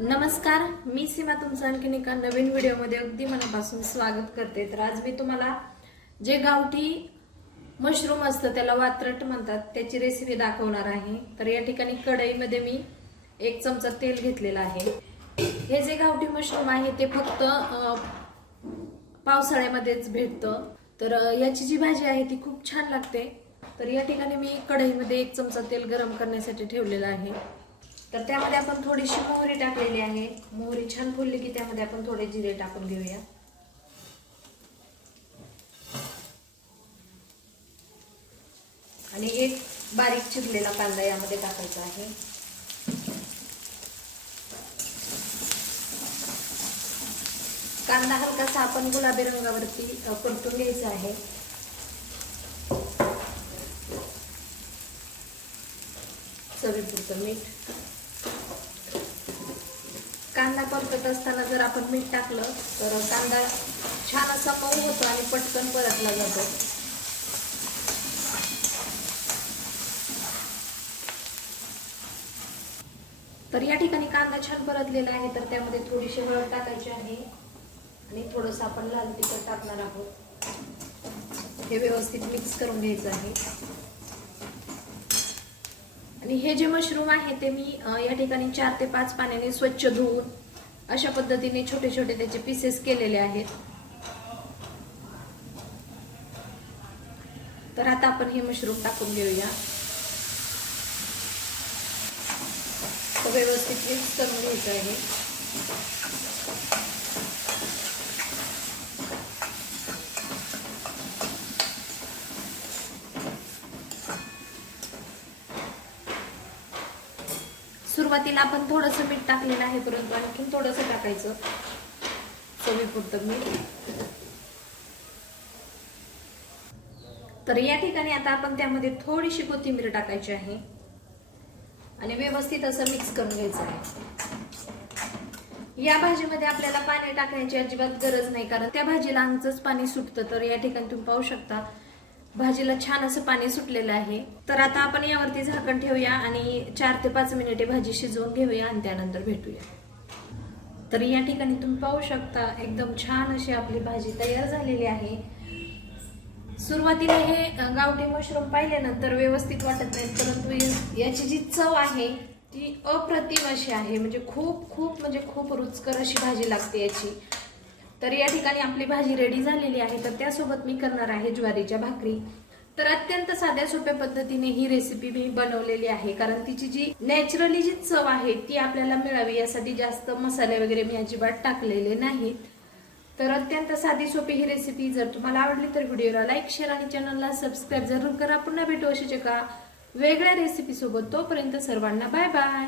नमस्कार मी सीमा तुमचं आणखीन एका नवीन व्हिडिओमध्ये अगदी मनापासून स्वागत करते. तर आज मी तुम्हाला जे गावठी मशरूम असतं त्याला वात्रट म्हणतात त्याची रेसिपी दाखवणार आहे. तर या ठिकाणी कढईमध्ये मी एक चमचा तेल घेतलेला आहे. हे जे गावठी मशरूम आहे ते फक्त पावसाळ्यामध्येच भेटतं. तर याची जी भाजी आहे ती खूप छान लागते. तर या ठिकाणी मी कढईमध्ये एक चमचा तेल गरम करण्यासाठी ठेवलेलं आहे. तर त्यामध्ये आपण थोडीशी मोहरी टाकलेली आहे. मोहरी छान फुलली की त्यामध्ये आपण थोडे जिरे टाकून घेऊया. आणि एक बारीक चिरलेला कांदा यामध्ये टाकायचा आहे. कांदा हलकासा आपण गुलाबी रंगावरती परतून घ्यायचा आहे. चवीपुरतं मीठ. कांदा परतत असताना जर आपण मीठ टाकलं तर कांदा छान असा मऊ होतो आणि पटकन परतला जातो. तर या ठिकाणी कांदा छान परतलेला आहे तर त्यामध्ये थोडीशी हळद टाकायची आहे. आणि थोडंसं आपण लाल तिखट टाकणार आहोत. हे व्यवस्थित मिक्स करून घ्यायचं आहे. आणि हे जे मशरूम आहे ते मी या ठिकाणी चार ते पाच पाण्याने स्वच्छ धुवून अशा पद्धतीने छोटे छोटे त्याचे पीसेस केलेले आहेत. तर आता आपण हे मशरूम टाकून घेऊया. व्यवस्थित मिक्स करून घ्यायचं आहे. सुरुवातीला आपण थोडंसं मीठ टाकलेलं आहे परंतु आणखी थोडंसं टाकायचं. चवीपुरतं मीठ. तर या ठिकाणी आता आपण त्यामध्ये थोडीशी कोथिंबीर टाकायची आहे. आणि व्यवस्थित असं मिक्स करून घ्यायचं आहे. या भाजीमध्ये आपल्याला पाणी टाकण्याची अजिबात गरज नाही कारण त्या भाजीला आमचंच पाणी सुटतं. तर या ठिकाणी तुम्ही पाहू शकता भाजीला छान असं पाणी सुटलेलं आहे. तर आता आपण यावरती झाकण ठेवूया आणि चार ते पाच मिनिटे भाजी शिजवून घेऊया आणि त्यानंतर भेटूया. तर या ठिकाणी तुम्ही पाहू शकता एकदम छान अशी आपली भाजी तयार झालेली आहे. सुरुवातीला हे गावठी मशरूम पाहिल्यानंतर व्यवस्थित वाटत नाही परंतु याची जी चव आहे ती अप्रतिम अशी आहे. म्हणजे खूप खूप म्हणजे खूप रुचकर अशी भाजी लागते याची. तर या ठिकाणी आपली भाजी रेडी झालेली आहे. तर त्यासोबत मी करणार आहे ज्वारीच्या भाकरी. तर अत्यंत साध्या सोप्या पद्धतीने ही रेसिपी मी बनवलेली आहे. कारण तिची जी नॅचरली जी चव आहे ती आपल्याला मिळावी. यासाठी जास्त मसाले वगैरे मी अजिबात टाकलेले नाहीत. तर अत्यंत साधी सोपी ही रेसिपी जर तुम्हाला आवडली तर व्हिडिओला लाईक शेअर आणि चॅनलला सबस्क्राईब जरूर करा. पुन्हा भेटू अशीच एका वेगळ्या रेसिपीसोबत तोपर्यंत सर्वांना बाय बाय